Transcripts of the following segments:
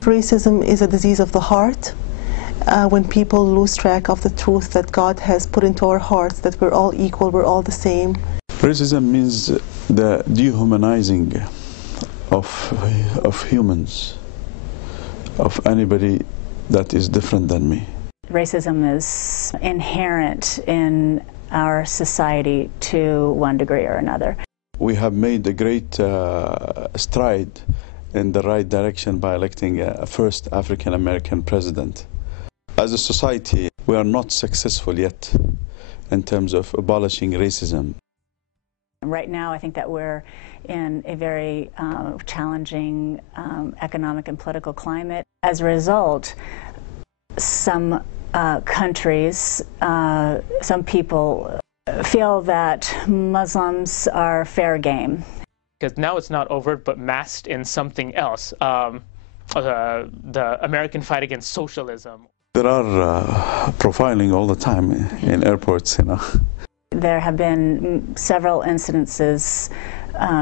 Racism is a disease of the heart. When people lose track of the truth that God has put into our hearts, that we're all equal, we're all the same. Racism means the dehumanizing of humans, of anybody that is different than me. Racism is inherent in our society to one degree or another. We have made a great stride in the right direction by electing a first African American president. As a society, we are not successful yet in terms of abolishing racism. Right now, I think that we're in a very challenging economic and political climate. As a result, some countries, some people feel that Muslims are fair game. Because now it's not overt but masked in something else, the American fight against socialism. There are profiling all the time in airports, you know. There have been several incidences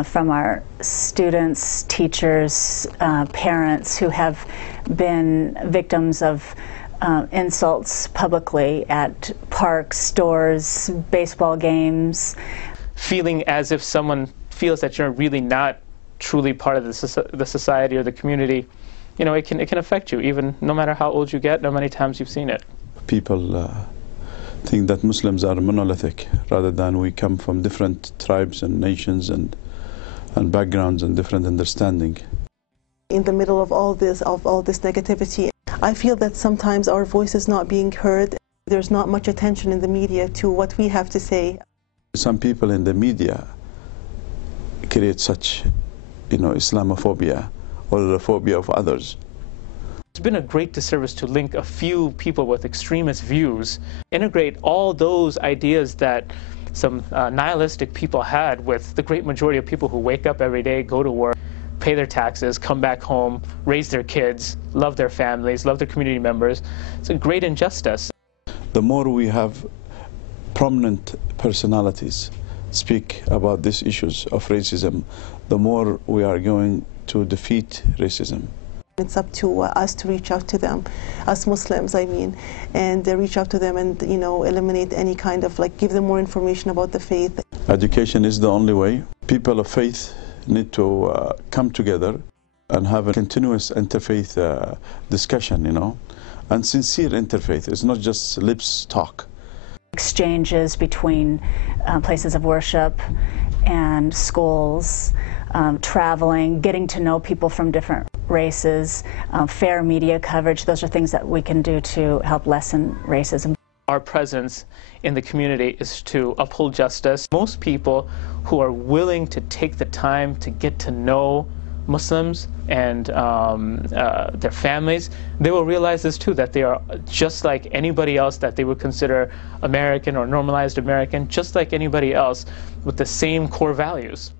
from our students, teachers, parents who have been victims of insults publicly at parks, stores, baseball games. Feeling as if someone feels that you're really not truly part of the society or the community, you know, it can affect you, even no matter how old you get, no many times you've seen it. People think that Muslims are monolithic, rather than we come from different tribes and nations and backgrounds and different understanding. In the middle of all this negativity, I feel that sometimes our voice is not being heard. There's not much attention in the media to what we have to say. Some people in the media create such, you know, Islamophobia or the phobia of others. It's been a great disservice to link a few people with extremist views, integrate all those ideas that some nihilistic people had with the great majority of people who wake up every day, go to work, pay their taxes, come back home, raise their kids, love their families, love their community members. It's a great injustice. The more we have prominent personalities speak about these issues of racism, the more we are going to defeat racism. It's up to us to reach out to them, us Muslims, I mean, and reach out to them and, you know, eliminate any kind of, like, give them more information about the faith. Education is the only way. People of faith need to come together and have a continuous interfaith discussion, you know, and sincere interfaith. It's not just lips talk. Exchanges between places of worship and schools, traveling, getting to know people from different races, fair media coverage, those are things that we can do to help lessen racism. Our presence in the community is to uphold justice. Most people who are willing to take the time to get to know Muslims and their families, they will realize this too, that they are just like anybody else that they would consider American or normalized American, just like anybody else with the same core values.